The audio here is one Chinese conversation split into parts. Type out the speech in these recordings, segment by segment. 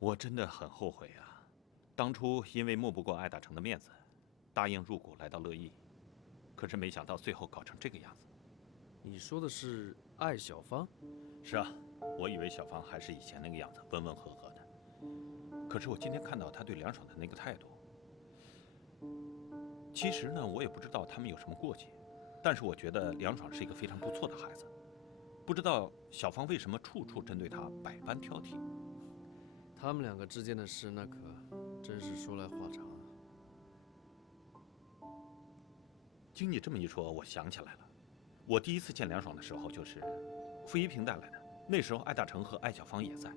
我真的很后悔啊，当初因为抹不过艾大成的面子，答应入股来到乐意，可是没想到最后搞成这个样子。你说的是艾小芳？是啊，我以为小芳还是以前那个样子，温温和和的。可是我今天看到她对梁爽的那个态度，其实呢，我也不知道他们有什么过节，但是我觉得梁爽是一个非常不错的孩子。不知道小芳为什么处处针对他，百般挑剔。他们两个之间的事，那可真是说来话长啊。经你这么一说，我想起来了，我第一次见梁爽的时候，就是傅一平带来的。那时候艾大成和艾小芳也在。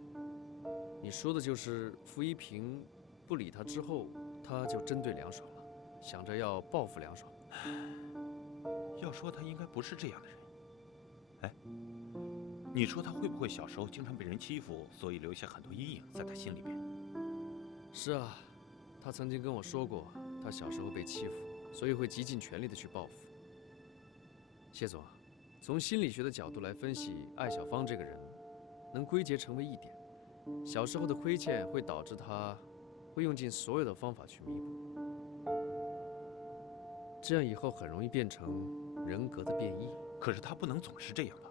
你说的就是傅一平不理他之后，他就针对梁爽了，想着要报复梁爽。要说他应该不是这样的人。哎，你说他会不会小时候经常被人欺负，所以留下很多阴影在他心里面？是啊，他曾经跟我说过，他小时候被欺负，所以会极尽全力的去报复。谢总啊，从心理学的角度来分析，艾小芳这个人，能归结成为一点：小时候的亏欠会导致他会用尽所有的方法去弥补，这样以后很容易变成人格的变异。可是他不能总是这样吧？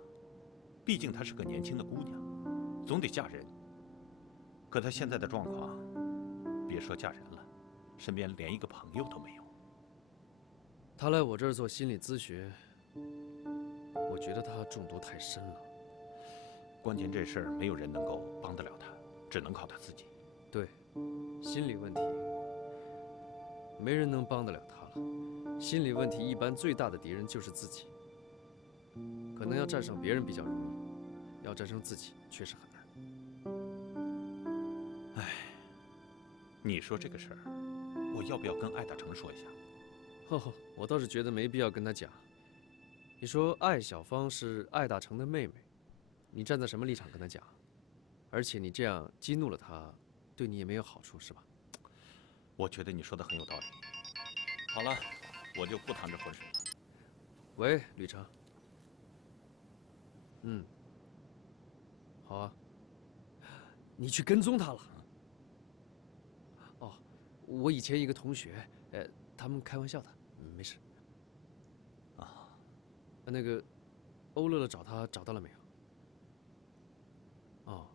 毕竟她是个年轻的姑娘，总得嫁人。可她现在的状况，别说嫁人了，身边连一个朋友都没有。他来我这儿做心理咨询，我觉得他中毒太深了。关键这事儿没有人能够帮得了他，只能靠他自己。对，心理问题，没人能帮得了他了。心理问题一般最大的敌人就是自己。可能要战胜别人比较容易，要战胜自己确实很难。唉，你说这个事儿，我要不要跟艾大成说一下？我倒是觉得没必要跟他讲。你说艾小芳是艾大成的妹妹，你站在什么立场跟他讲？而且你这样激怒了他，对你也没有好处，是吧？我觉得你说的很有道理。好了，我就不趟这浑水了。喂，吕成。好啊。你去跟踪他了？哦，我以前一个同学，他们开玩笑的，没事。啊，那个，欧乐乐找他找到了没有？哦，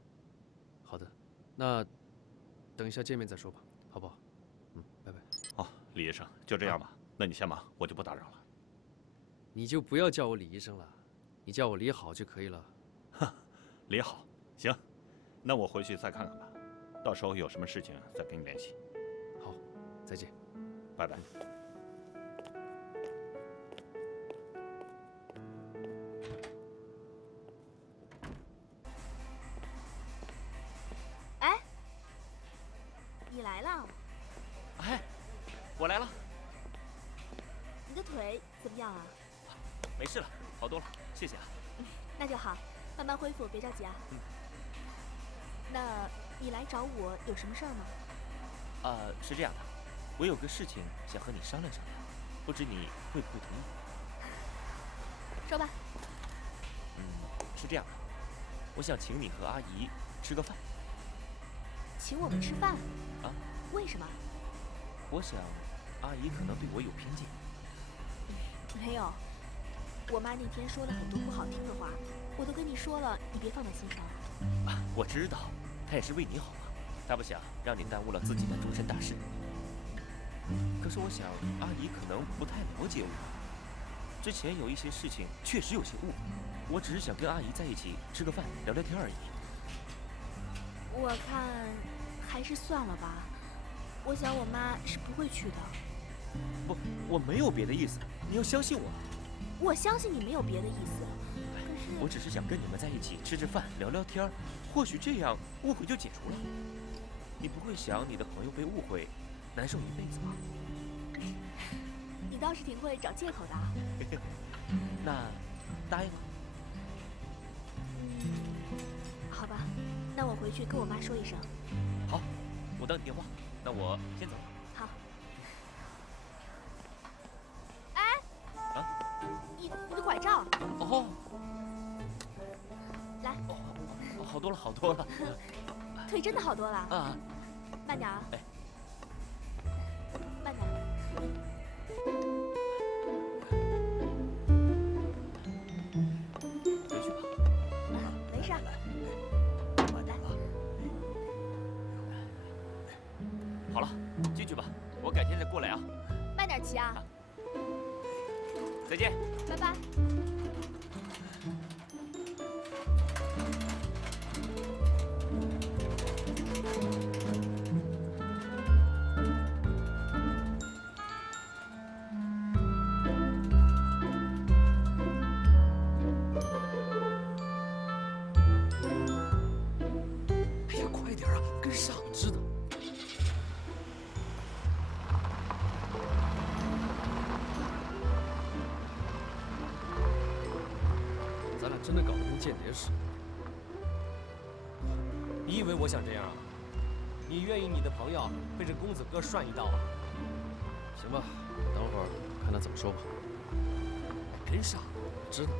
好的，那等一下见面再说吧，好不好？拜拜。好，李医生，就这样吧。那你先忙，我就不打扰了。你就不要叫我李医生了，你叫我李好就可以了。李好，行，那我回去再看看吧，到时候有什么事情再跟你联系。好，再见，拜拜。哎，你来了？哎，我来了。你的腿怎么样啊？没事了，好多了，谢谢啊。那就好，慢慢恢复，别着急啊。那你来找我有什么事儿吗？是这样的，我有个事情想和你商量商量，不知你会不会同意？说吧。是这样的，我想请你和阿姨吃个饭。请我们吃饭？啊？为什么？我想阿姨可能对我有偏见。没有，我妈那天说了很多不好听的话，我都跟你说了，你别放在心上。我知道，她也是为你好嘛，她不想让你耽误了自己的终身大事。可是我想阿姨可能不太了解我，之前有一些事情确实有些误会，我只是想跟阿姨在一起吃个饭聊聊天而已。我看还是算了吧，我想我妈是不会去的。不，我没有别的意思，你要相信我。我相信你没有别的意思，我只是想跟你们在一起吃吃饭聊聊天，或许这样误会就解除了。你不会想你的朋友被误会难受一辈子吗？你倒是挺会找借口的啊。那答应了？好吧，那我回去跟我妈说一声。好，我等你电话。那我先走了。好。哎，你的拐杖。哦，来。哦，好多了，好多了。腿真的好多了。啊，慢点啊。哎，慢点。回去吧。没事。慢点啊。好了，进去吧，我改天再过来啊。慢点骑啊。再见。拜拜。哎呀，快点啊，跟上！知道。咱俩真的搞得跟间谍似的。你以为我想这样啊？你愿意你的朋友背着公子哥涮一道啊？行吧，等会儿看他怎么说吧。跟上！知道。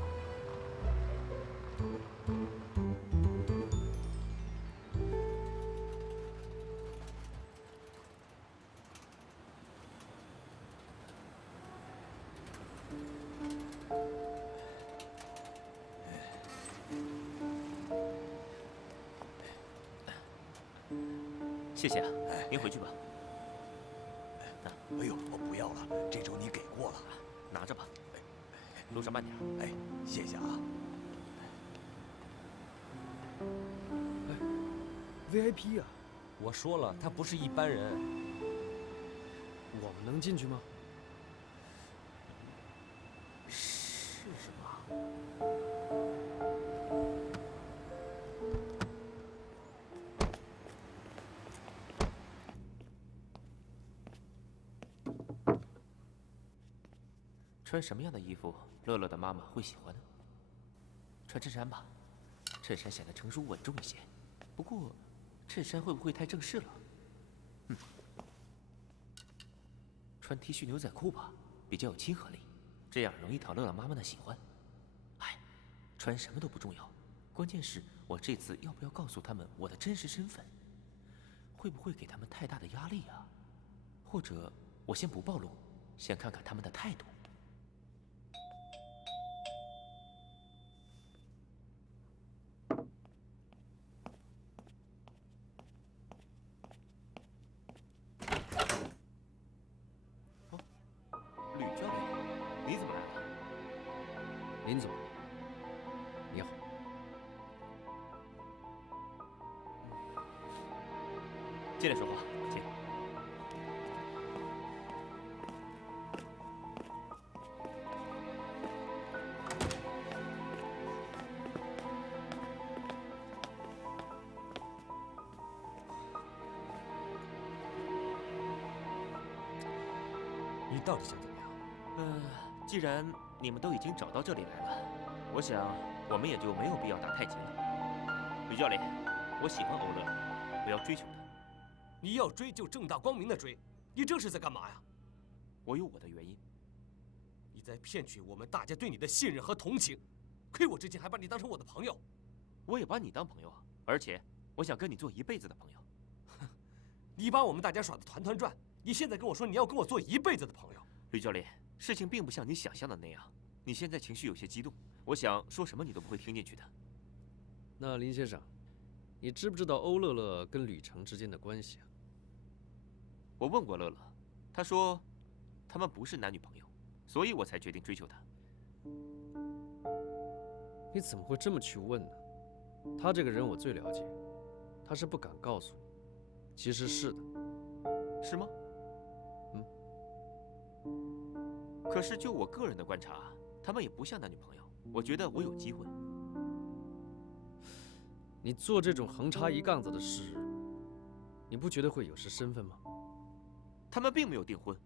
谢谢啊，您回去吧。哎呦，我不要了，这周你给过了，拿着吧，路上慢点。哎，谢谢啊。VIP 啊，我说了，他不是一般人。我们能进去吗？试试吧。穿什么样的衣服，乐乐的妈妈会喜欢呢？穿衬衫吧，衬衫显得成熟稳重一些。不过，衬衫会不会太正式了？穿 T 恤牛仔裤吧，比较有亲和力，这样容易讨乐乐妈妈的喜欢。哎，穿什么都不重要，关键是我这次要不要告诉他们我的真实身份？会不会给他们太大的压力啊？或者我先不暴露，先看看他们的态度。吕教练，你怎么来了？林总，你好。进来说话，请。你到底想怎么样？既然你们都已经找到这里来了，我想我们也就没有必要打太极了。吕教练，我喜欢欧乐，我要追求她。你要追就正大光明的追，你这是在干嘛呀？我有我的原因。你在骗取我们大家对你的信任和同情，亏我之前还把你当成我的朋友。我也把你当朋友啊，而且我想跟你做一辈子的朋友。你把我们大家耍得团团转，你现在跟我说你要跟我做一辈子的朋友？吕教练，事情并不像你想象的那样，你现在情绪有些激动，我想说什么你都不会听进去的。那林先生，你知不知道欧乐乐跟吕程之间的关系啊？我问过乐乐，他说他们不是男女朋友，所以我才决定追求她。你怎么会这么去问呢？他这个人我最了解，他是不敢告诉你，其实是的。是吗？可是就我个人的观察，他们也不像男女朋友。我觉得我有机会。你做这种横插一杠子的事，你不觉得会有失身份吗？他们并没有订婚，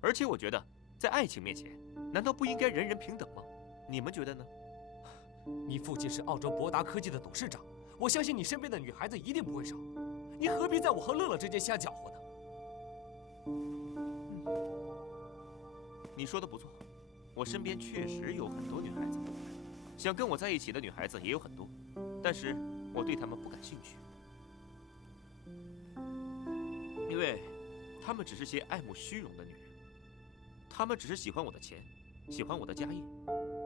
而且我觉得，在爱情面前，难道不应该人人平等吗？你们觉得呢？你父亲是澳洲博达科技的董事长，我相信你身边的女孩子一定不会少。你何必在我和乐乐之间瞎搅和呢？你说的不错，我身边确实有很多女孩子，想跟我在一起的女孩子也有很多，但是我对她们不感兴趣。因为她们只是些爱慕虚荣的女人，她们只是喜欢我的钱，喜欢我的家业，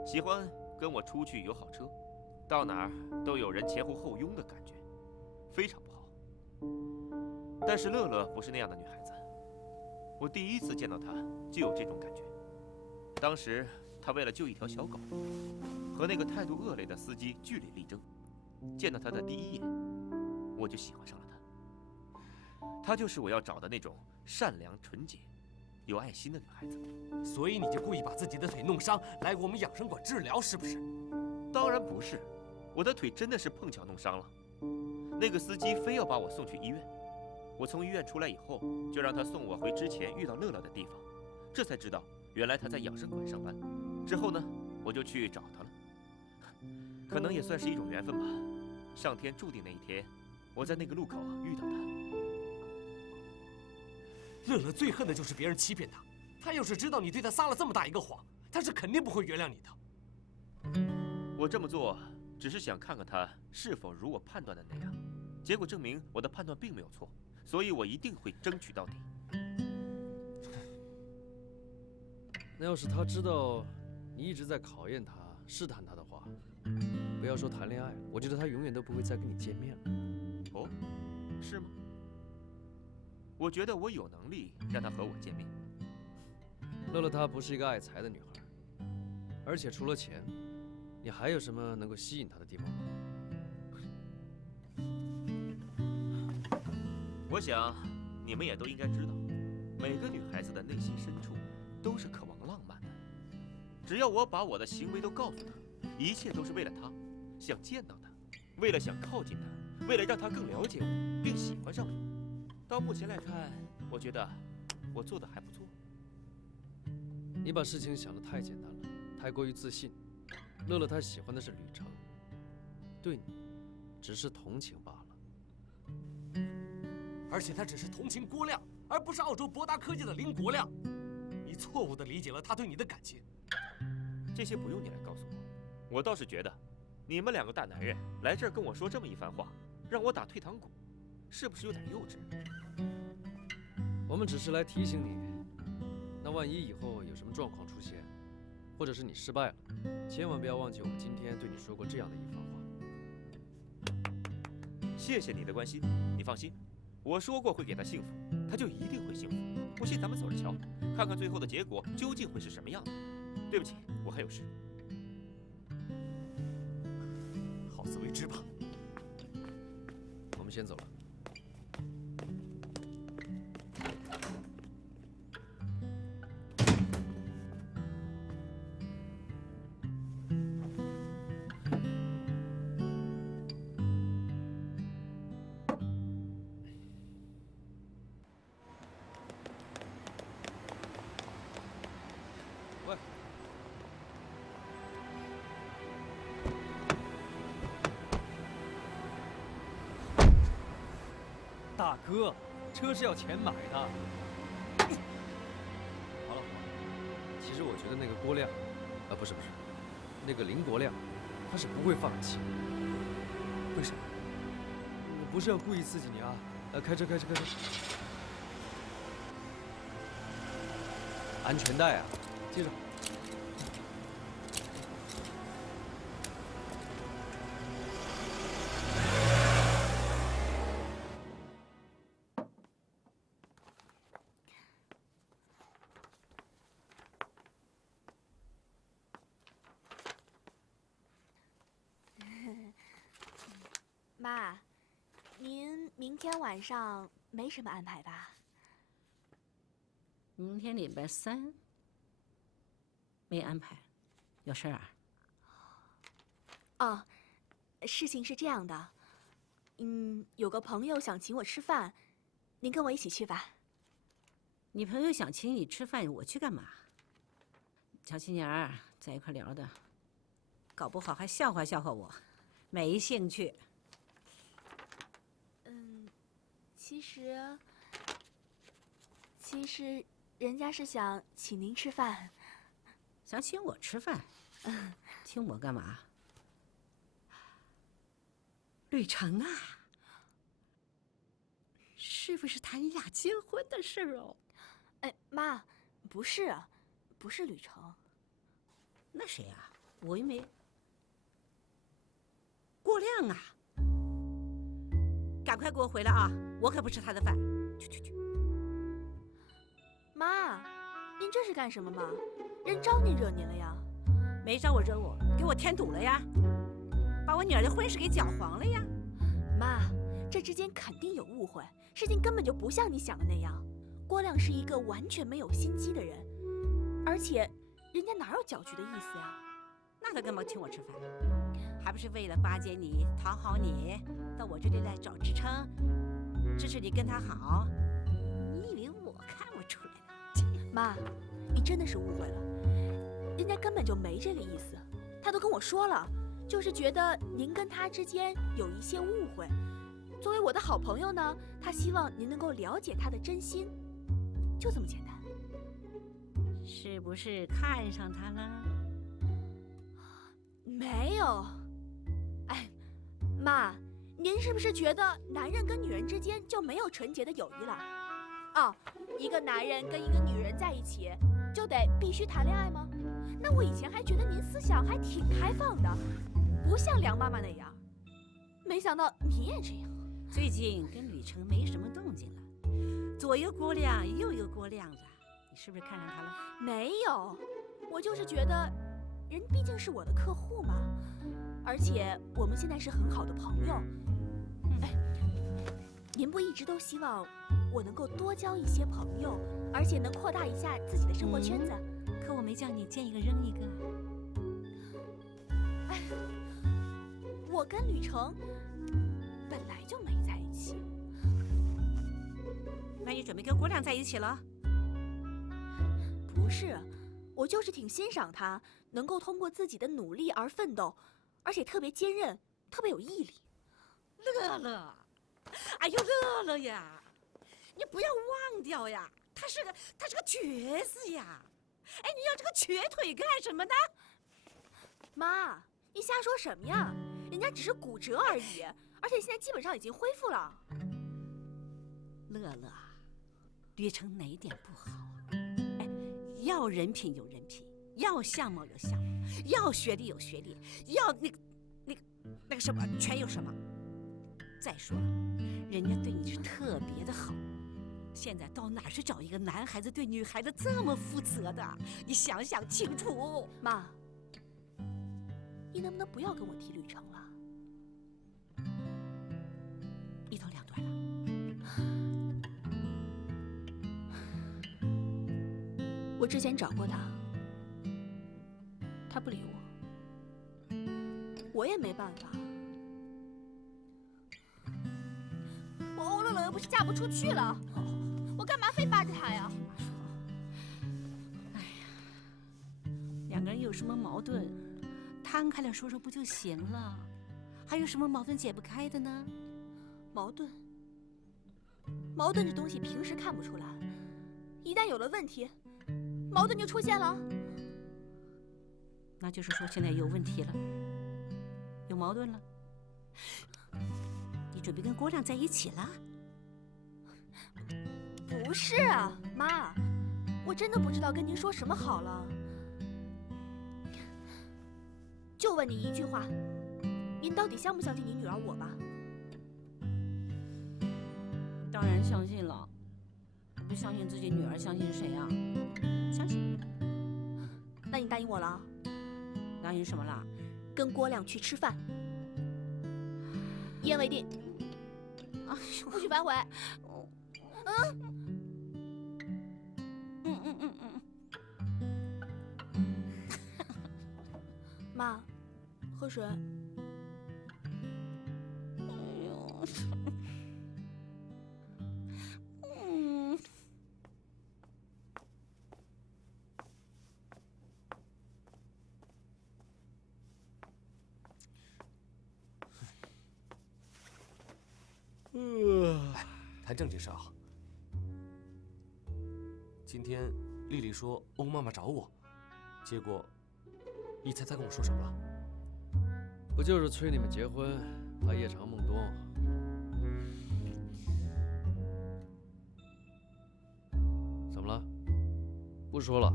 喜欢跟我出去有好车，到哪儿都有人前呼后拥的感觉，非常不好。但是乐乐不是那样的女孩子，我第一次见到她就有这种感觉。当时她为了救一条小狗，和那个态度恶劣的司机据理力争。见到她的第一眼，我就喜欢上了她。她就是我要找的那种善良、纯洁、有爱心的女孩子。所以你就故意把自己的腿弄伤，来我们养生馆治疗，是不是？当然不是，我的腿真的是碰巧弄伤了。那个司机非要把我送去医院，我从医院出来以后，就让他送我回之前遇到乐乐的地方，这才知道原来他在养生馆上班。之后呢，我就去找他了，可能也算是一种缘分吧。上天注定那一天，我在那个路口遇到他。乐乐最恨的就是别人欺骗他，他要是知道你对他撒了这么大一个谎，他是肯定不会原谅你的。我这么做只是想看看他是否如我判断的那样，结果证明我的判断并没有错，所以我一定会争取到底。那要是他知道你一直在考验他、试探他的话，不要说谈恋爱了，我觉得他永远都不会再跟你见面了。哦，是吗？我觉得我有能力让他和我见面。乐乐她不是一个爱财的女孩，而且除了钱，你还有什么能够吸引她的地方吗？我想你们也都应该知道，每个女孩子的内心深处都是渴望浪漫的。只要我把我的行为都告诉她，一切都是为了她，想见到她，为了想靠近她，为了让她更了解我，并喜欢上我。到目前来看，我觉得我做的还不错。你把事情想得太简单了，太过于自信。乐乐她喜欢的是旅程，对你只是同情罢了。而且他只是同情郭亮，而不是澳洲博达科技的林国亮。你错误地理解了他对你的感情。这些不用你来告诉我，我倒是觉得，你们两个大男人来这儿跟我说这么一番话，让我打退堂鼓，是不是有点幼稚？我们只是来提醒你，那万一以后有什么状况出现，或者是你失败了，千万不要忘记我们今天对你说过这样的一番话。谢谢你的关心，你放心，我说过会给他幸福，他就一定会幸福。不信咱们走着瞧，看看最后的结果究竟会是什么样的。对不起，我还有事。好自为之吧。我们先走了。喂，大哥，车是要钱买的。好了好了，其实我觉得那个郭亮，不是，那个林国亮，他是不会放弃。为什么？我不是要故意刺激你啊！开车！安全带啊，接着。妈，您明天晚上没什么安排吧？明天礼拜三，没安排，有事儿啊？哦，事情是这样的，有个朋友想请我吃饭，您跟我一起去吧。你朋友想请你吃饭，我去干嘛？小青年儿在一块聊的，搞不好还笑话我，没兴趣。其实，人家是想请您吃饭。想请我吃饭？请我干嘛？旅程啊，是不是谈你俩结婚的事儿哦？哎，妈，不是，不是吕程。那谁啊？我又没。郭亮啊！赶快给我回来啊！我可不吃他的饭。去！妈，您这是干什么嘛？人招您惹您了呀？没招我惹我，给我添堵了呀！把我女儿的婚事给搅黄了呀！妈，这之间肯定有误会，事情根本就不像你想的那样。郭亮是一个完全没有心机的人，而且人家哪有搅局的意思呀？那他干嘛请我吃饭？还不是为了巴结你、讨好你，到我这里来找支撑，支持你跟他好。你以为我看不出来呢？妈，你真的是误会了，人家根本就没这个意思。他都跟我说了，就是觉得您跟他之间有一些误会。作为我的好朋友呢，他希望您能够了解他的真心，就这么简单。是不是看上他了？没有。哎，妈，您是不是觉得男人跟女人之间就没有纯洁的友谊了？哦，一个男人跟一个女人在一起，就得必须谈恋爱吗？那我以前还觉得您思想还挺开放的，不像梁妈妈那样。没想到你也这样。最近跟吕程没什么动静了，左有郭亮，右有郭亮的，你是不是看上他了？没有，我就是觉得，人毕竟是我的客户嘛，而且我们现在是很好的朋友。哎，您不一直都希望我能够多交一些朋友，而且能扩大一下自己的生活圈子？可我没叫你见一个扔一个。哎，我跟吕程本来就没在一起。那你准备跟郭亮在一起了？不是，我就是挺欣赏他能够通过自己的努力而奋斗，而且特别坚韧，特别有毅力。乐乐，哎呦乐乐呀，你不要忘掉呀，他是个瘸子呀。哎，你要这个瘸腿干什么呢？妈，你瞎说什么呀？人家只是骨折而已，而且现在基本上已经恢复了。乐乐，吕程哪点不好啊？哎，要人品有人品，要相貌有相貌，要学历有学历，要那个什么全有什么。再说了，人家对你是特别的好。现在到哪去找一个男孩子对女孩子这么负责的？你想想清楚。妈，你能不能不要跟我提吕程了？一刀两断了。我之前找过他，他不理我，我也没办法。我欧乐乐又不是嫁不出去了，我干嘛非扒着他呀？哎呀，两个人有什么矛盾，摊开了说说不就行了？还有什么矛盾解不开的呢？矛盾这东西平时看不出来，一旦有了问题，矛盾就出现了。那就是说现在有问题了，有矛盾了。你准备跟郭亮在一起了？不是啊，妈，我真的不知道跟您说什么好了。就问你一句话，您到底相不相信你女儿我吧？当然相信了，不相信自己女儿，相信谁啊？相信。那你答应我了？答应什么了？跟郭亮去吃饭，一言为定。啊，不许反悔。妈，喝水。哎呦，谈正经事啊。今天丽丽说欧妈妈找我，结果你猜她跟我说什么了？不就是催你们结婚，怕夜长梦多吗？说了。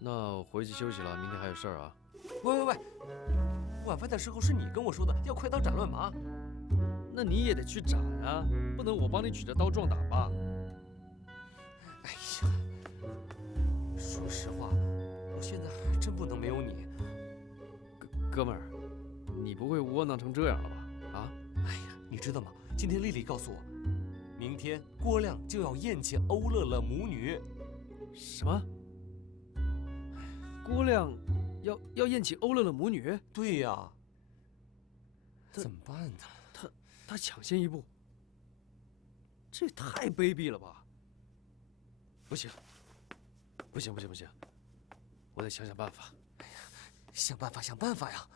那我回去休息了，明天还有事儿啊。喂，晚饭的时候是你跟我说的要快刀斩乱麻。那你也得去斩啊，不能我帮你举着刀壮胆吧？哎呀，说实话，我现在还真不能没有你。哥们儿，你不会窝囊成这样了吧？啊？哎呀，你知道吗？今天丽丽告诉我，明天郭亮就要宴请欧乐乐母女。什么？郭亮要宴请欧乐乐母女？对呀，他怎么办呢？他抢先一步，这也太卑鄙了吧！不行，我得想想办法。想办法呀！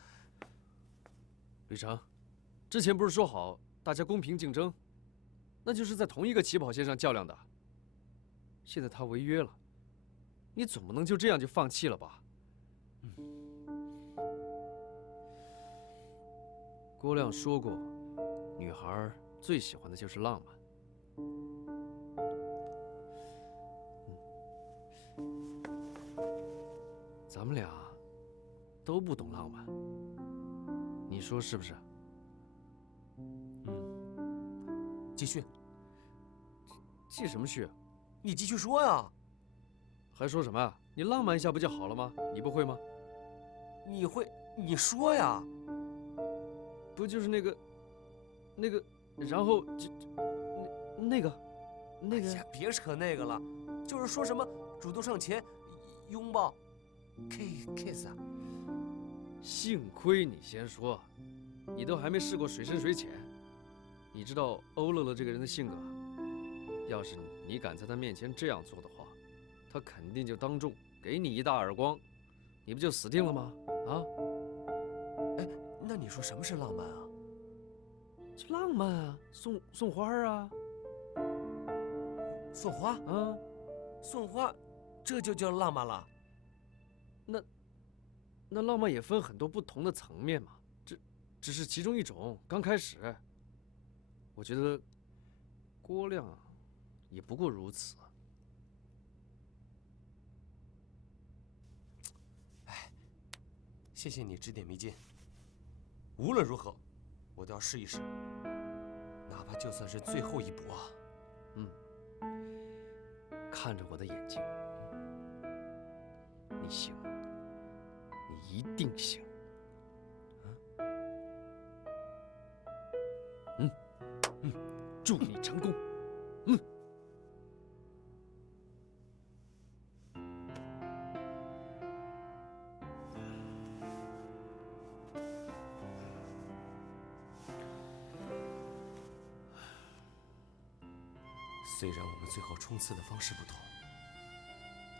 吕成，之前不是说好大家公平竞争，那就是在同一个起跑线上较量的。现在他违约了，你总不能就这样就放弃了吧？郭亮说过，女孩最喜欢的就是浪漫。咱们俩都不懂浪漫，你说是不是？继续，继什么续？你继续说呀！还说什么呀？你浪漫一下不就好了吗？你不会吗？你会，你说呀！不就是那个，然后就那个。哎呀，别扯那个了，就是说什么主动上前拥抱 ，kiss 啊！幸亏你先说，你都还没试过水深水浅。你知道欧乐乐这个人的性格，要是你敢在他面前这样做的话，他肯定就当众给你一大耳光，你不就死定了吗？啊？哎，那你说什么是浪漫啊？这浪漫啊，送花啊。送花啊，送花，这就叫浪漫了？那浪漫也分很多不同的层面嘛，这只是其中一种。刚开始，我觉得郭亮也不过如此。哎，谢谢你指点迷津。无论如何，我都要试一试，哪怕就算是最后一搏啊。看着我的眼睛，你行，你一定行。祝你成功。虽然我们最后冲刺的方式不同，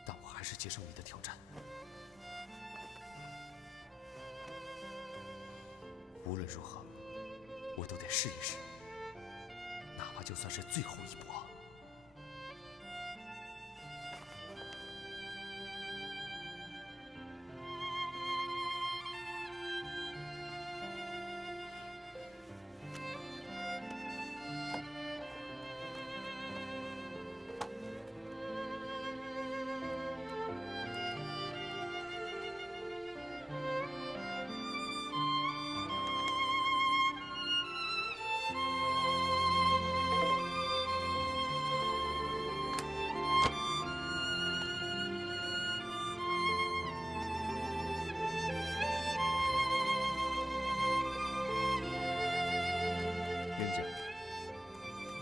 但我还是接受你的挑战。无论如何，我都得试一试，哪怕就算是最后一搏。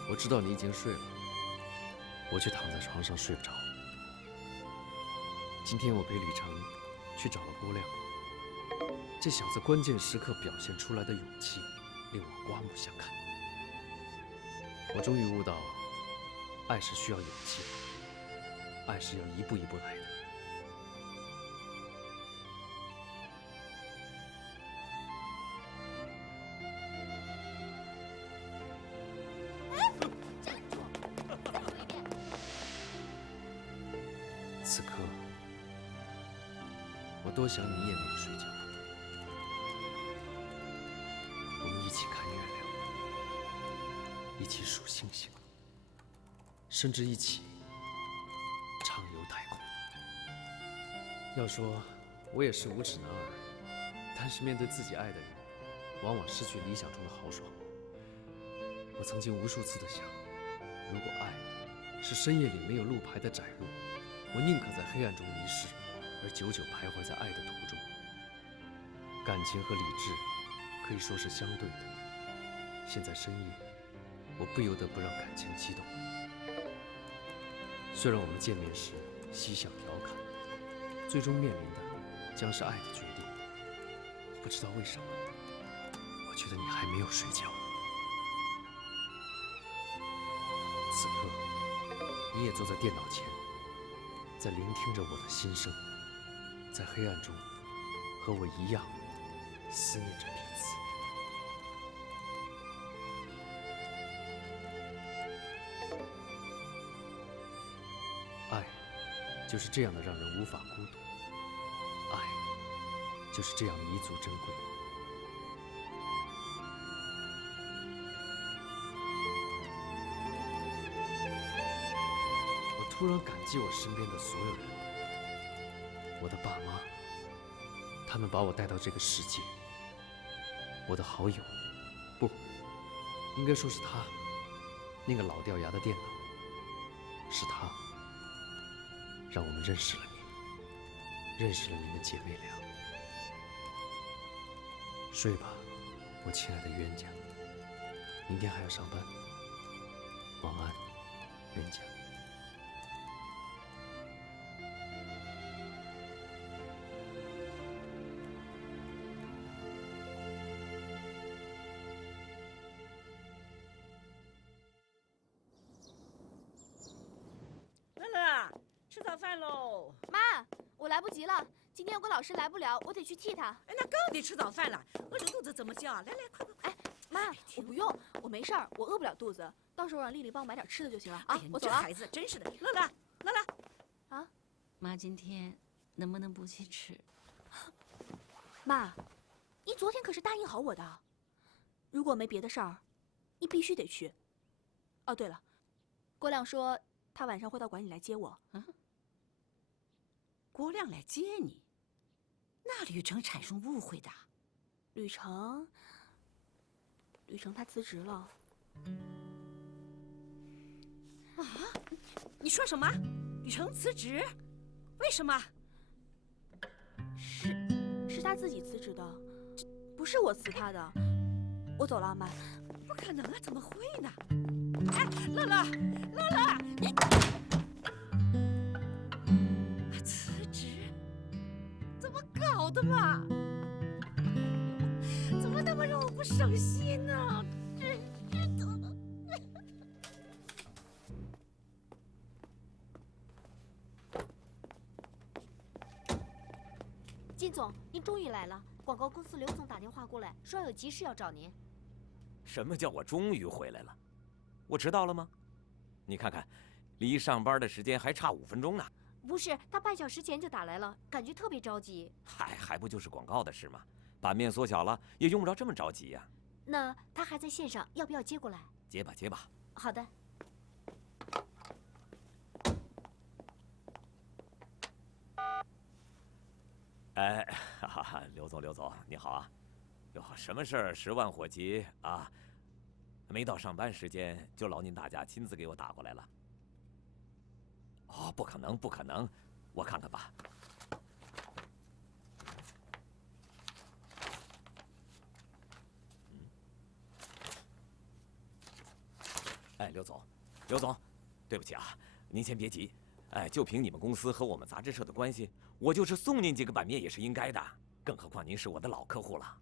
我知道你已经睡了，我却躺在床上睡不着。今天我陪吕成去找了郭亮，这小子关键时刻表现出来的勇气，令我刮目相看。我终于悟到，爱是需要勇气的，爱是要一步一步来的。此刻，我多想你也没有睡觉。我们一起看月亮，一起数星星，甚至一起要说我也是无耻男儿，但是面对自己爱的人，往往失去理想中的豪爽。我曾经无数次的想，如果爱是深夜里没有路牌的窄路，我宁可在黑暗中迷失，而久久徘徊在爱的途中。感情和理智可以说是相对的，现在深夜，我不由得不让感情激动。虽然我们见面时嬉笑调侃，最终面临的将是爱的决定。不知道为什么，我觉得你还没有睡觉。此刻，你也坐在电脑前，在聆听着我的心声，在黑暗中，和我一样思念着彼此。爱，就是这样的让人无法孤独；爱，就是这样弥足珍贵。我突然感激我身边的所有人，我的爸妈，他们把我带到这个世界；我的好友，不，应该说是他，那个老掉牙的电脑，是他。让我们认识了你，认识了你们姐妹俩。睡吧，我亲爱的冤家，明天还要上班。晚安，冤家。乐乐，吃早饭喽！妈，我来不及了，今天有个老师来不了，我得去替他。哎，那更得吃早饭了，饿着肚子怎么叫？来来，快快快！哎，妈，我不用，我没事儿，我饿不了肚子，到时候让丽丽帮我买点吃的就行了啊。我走了。这孩子真是的，乐乐，乐乐，啊，妈今天能不能不去吃？妈，你昨天可是答应好我的，如果没别的事儿，你必须得去。哦，对了，郭亮说他晚上会到馆里来接我。嗯，郭亮来接你，那吕程产生误会的。吕程他辞职了。啊？你说什么？吕程辞职？为什么？是他自己辞职的，这不是我辞他的。我走了，阿曼。不可能啊，怎么会呢？哎，乐乐，乐乐，你辞职？怎么搞的嘛？怎么那么让我不省心呢？真是的。金总，您终于来了。广告公司刘总打电话过来，说有急事要找您。什么叫我终于回来了？我迟到了吗？你看看，离上班的时间还差5分钟呢。不是，他半小时前就打来了，感觉特别着急。嗨，还不就是广告的事吗？版面缩小了，也用不着这么着急呀。那他还在线上，要不要接过来？接吧，接吧。好的。哎，哈哈，刘总，你好啊！哟，什么事儿10万火急啊？没到上班时间就劳您大驾亲自给我打过来了。哦，不可能，不可能，我看看吧。哎，刘总，对不起啊，您先别急。哎，就凭你们公司和我们杂志社的关系，我就是送您几个版面也是应该的。更何况您是我的老客户了。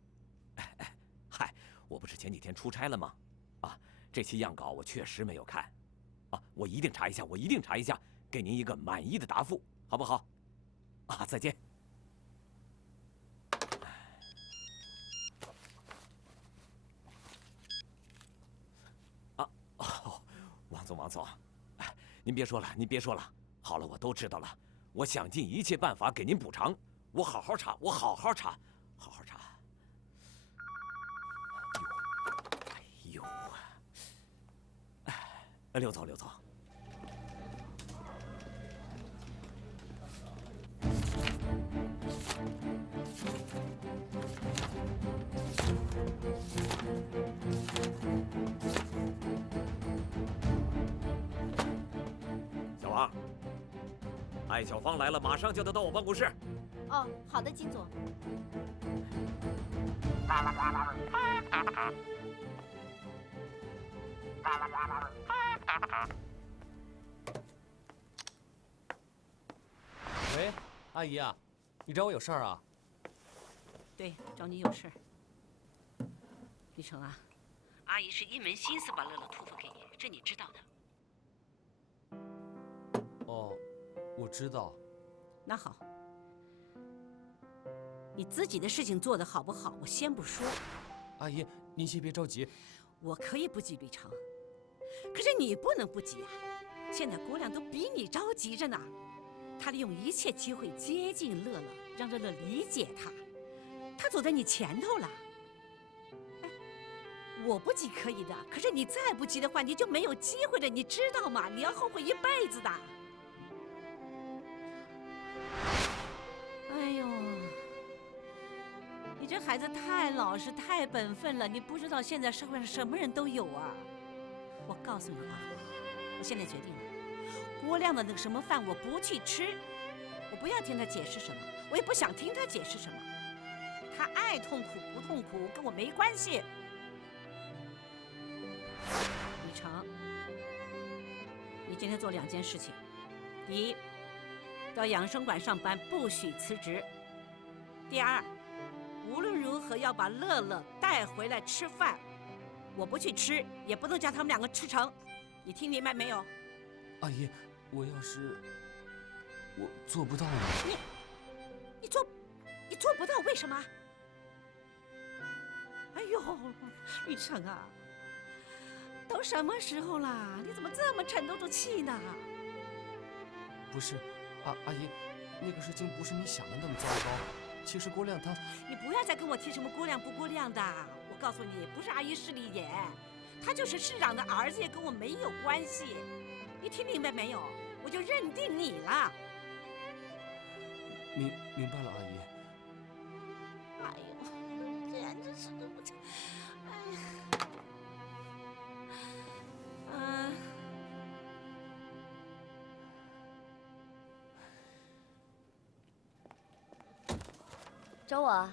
嗨，我不是前几天出差了吗？啊，这期样稿我确实没有看。啊，我一定查一下，给您一个满意的答复，好不好？啊，再见。啊，哦，王总，哎，您别说了。好了，我都知道了，我想尽一切办法给您补偿。我好好查。哎呦，刘总，艾小芳来了，马上叫她到我办公室。哦，好的，金总。喂，阿姨啊，你找我有事儿啊？对，找你有事儿。李成啊，阿姨是一门心思把乐乐托付给你，这你知道的。哦，我知道。那好，你自己的事情做得好不好，我先不说。阿姨，您先别着急。我可以不急李成，可是你不能不急啊！现在郭亮都比你着急着呢，他利用一切机会接近乐乐，让乐乐理解他，他走在你前头了。哎，我不急可以的，可是你再不急的话，你就没有机会了，你知道吗？你要后悔一辈子的。哎呦，你这孩子太老实、太本分了，你不知道现在社会上什么人都有啊！我告诉你啊，我现在决定了，郭亮的那个什么饭我不去吃，我不要听他解释什么，我也不想听他解释什么，他爱痛苦不痛苦跟我没关系。李成，你今天做2件事情，第一，到养生馆上班，不许辞职；第二，无论如何要把乐乐带回来吃饭，我不去吃，也不能叫他们2个吃成，你听明白没有？阿姨，我要是我做不到呢？你做不到，为什么？哎呦，雨成啊，都什么时候了，你怎么这么沉得住气呢？不是，阿姨，那个事情不是你想的那么糟糕。其实郭亮他……你不要再跟我提什么郭亮不郭亮的，我告诉你，不是阿姨势利眼，他就是市长的儿子，也跟我没有关系。你听明白没有？我就认定你了。明白了，阿姨。哎呦，简直是我这……哎呀，找我啊？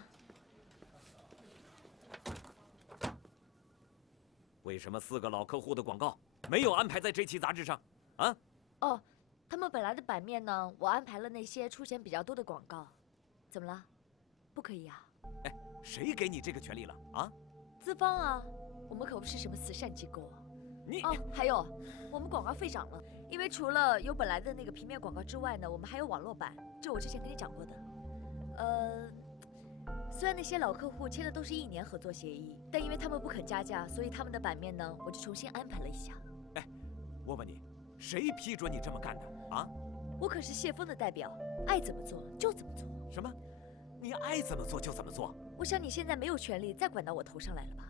为什么4个老客户的广告没有安排在这期杂志上？啊？哦，他们本来的版面呢，我安排了那些出钱比较多的广告。怎么了？不可以啊？哎，谁给你这个权利了啊？资方啊，我们可不是什么慈善机构。你哦，还有，我们广告费涨了，因为除了有本来的那个平面广告之外呢，我们还有网络版，这我之前跟你讲过的。虽然那些老客户签的都是1年合作协议，但因为他们不肯加价，所以他们的版面呢，我就重新安排了一下。哎，我问你，谁批准你这么干的啊？我可是谢峰的代表，爱怎么做就怎么做。什么？你爱怎么做就怎么做？我想你现在没有权利再管到我头上来了吧？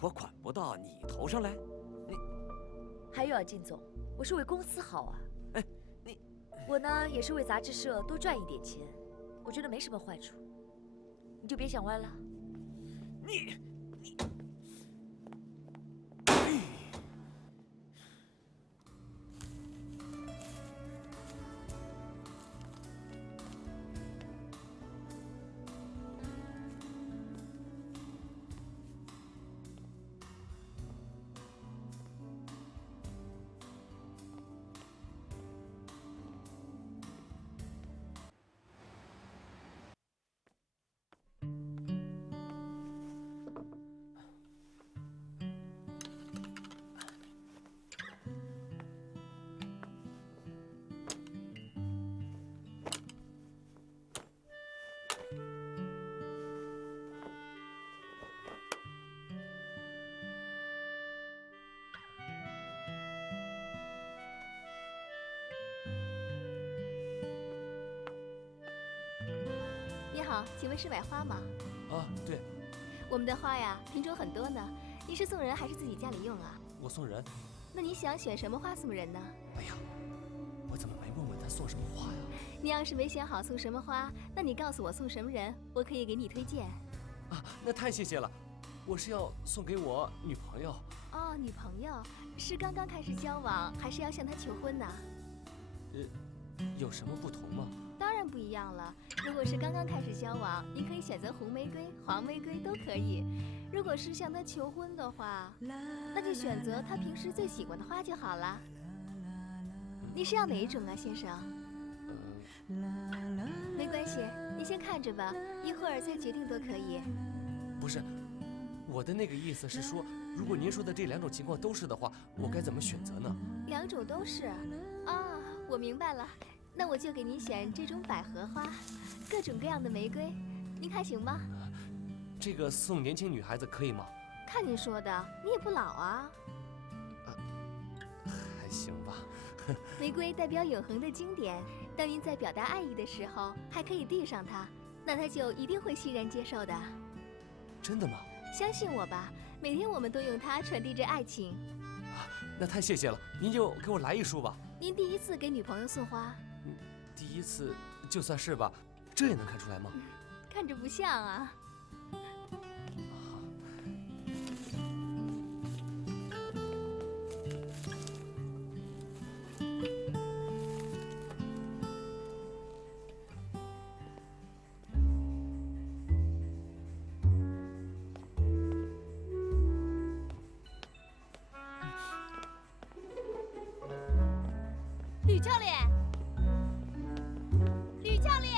我管不到你头上来？你还有啊，靳总，我是为公司好啊。哎，我呢也是为杂志社多赚一点钱，我觉得没什么坏处。你就别想歪了。你。你好，请问是买花吗？啊，对，我们的花呀，品种很多呢。你是送人还是自己家里用啊？我送人。那你想选什么花送人呢？哎呀，我怎么没问问他送什么花呀？你要是没想好送什么花，那你告诉我送什么人，我可以给你推荐。啊，那太谢谢了。我是要送给我女朋友。哦，女朋友是刚刚开始交往，还是要向她求婚呢？有什么不同吗？当然不一样了。如果是刚刚开始交往，你可以选择红玫瑰、黄玫瑰都可以。如果是向他求婚的话，那就选择他平时最喜欢的花就好了。你是要哪一种啊，先生？没关系，你先看着吧，一会儿再决定都可以。不是，我的那个意思是说，如果您说的这2种情况都是的话，我该怎么选择呢？2种都是啊，我明白了。那我就给您选这种百合花，各种各样的玫瑰，您看行吗？这个送年轻女孩子可以吗？看您说的，你也不老啊。还行吧。玫瑰代表永恒的经典，当您在表达爱意的时候，还可以递上它，那他就一定会欣然接受的。真的吗？相信我吧，每天我们都用它传递着爱情。那太谢谢了，您就给我来一束吧。您第一次给女朋友送花？第一次就算是吧，这也能看出来吗？看着不像啊。吕教练，吕教练，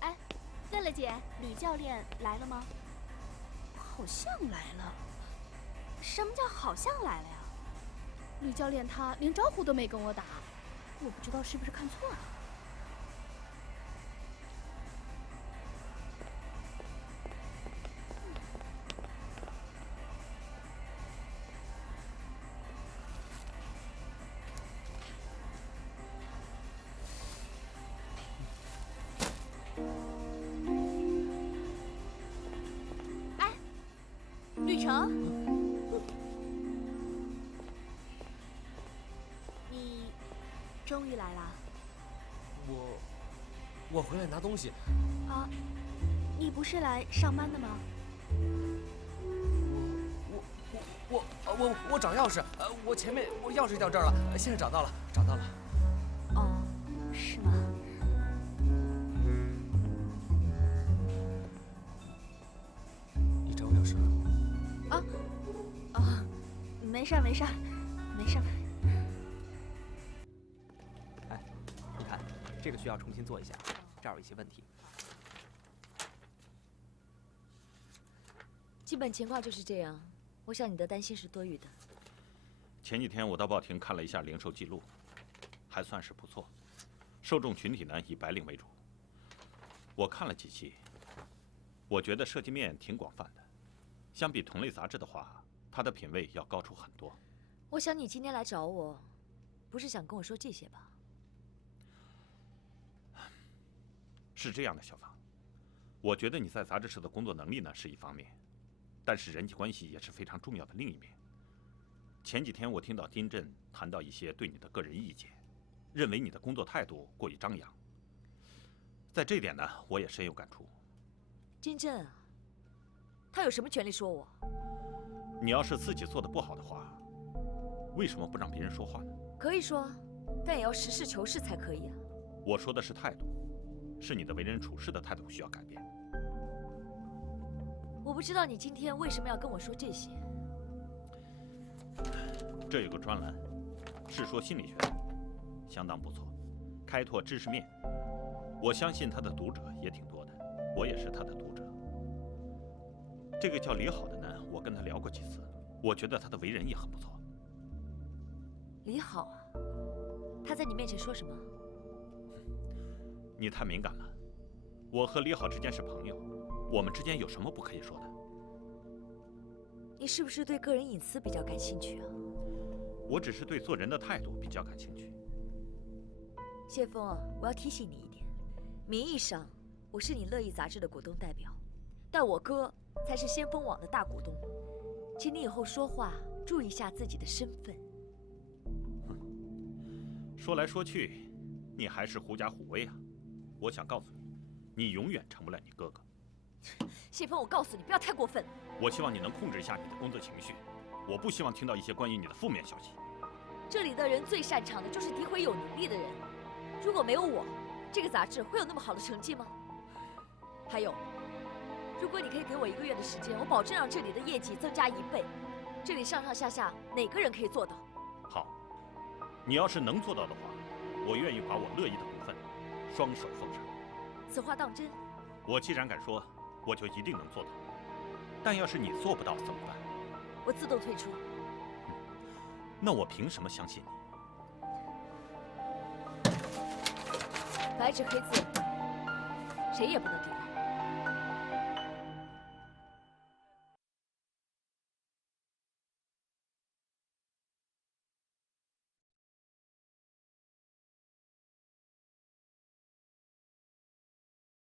哎，乐乐姐，吕教练来了吗？好像来了。什么叫好像来了呀？吕教练他连招呼都没跟我打，我不知道是不是看错了。哎，吕成。终于来了。我回来拿东西。啊，你不是来上班的吗？我找钥匙，我前面钥匙掉这儿了，现在找到了。哦，是吗？你找我有事啊？哦，没事。这个需要重新做一下，这儿有一些问题。基本情况就是这样，我想你的担心是多余的。前几天我到报亭看了一下零售记录，还算是不错。受众群体呢以白领为主。我看了几期，我觉得涉及面挺广泛的，相比同类杂志的话，它的品味要高出很多。我想你今天来找我，不是想跟我说这些吧？是这样的，小芳，我觉得你在杂志社的工作能力呢是一方面，但是人际关系也是非常重要的另一面。前几天我听到丁震谈到一些对你的个人意见，认为你的工作态度过于张扬。在这点呢，我也深有感触。丁震啊，他有什么权利说我？你要是自己做的不好的话，为什么不让别人说话呢？可以说，但也要实事求是才可以啊。我说的是态度。是你的为人处事的态度需要改变。我不知道你今天为什么要跟我说这些。这有个专栏，是说心理学的，相当不错，开拓知识面。我相信他的读者也挺多的，我也是他的读者。这个叫李好的呢，我跟他聊过几次，我觉得他的为人也很不错。李好啊，他在你面前说什么？你太敏感了，我和李好之间是朋友，我们之间有什么不可以说的？你是不是对个人隐私比较感兴趣啊？我只是对做人的态度比较感兴趣。谢峰啊，我要提醒你一点，名义上我是你乐意杂志的股东代表，但我哥才是先锋网的大股东，请你以后说话注意一下自己的身份。说来说去，你还是狐假虎威啊！我想告诉你，你永远成不了你哥哥。谢峰，我告诉你，不要太过分。我希望你能控制一下你的工作情绪，我不希望听到一些关于你的负面消息。这里的人最擅长的就是诋毁有能力的人。如果没有我，这个杂志会有那么好的成绩吗？还有，如果你可以给我1个月的时间，我保证让这里的业绩增加1倍。这里上上下下哪个人可以做到？好，你要是能做到的话，我愿意把我乐意的股份双手奉上。此话当真？我既然敢说，我就一定能做到。但要是你做不到怎么办？我自动退出。那我凭什么相信你？白纸黑字，谁也不能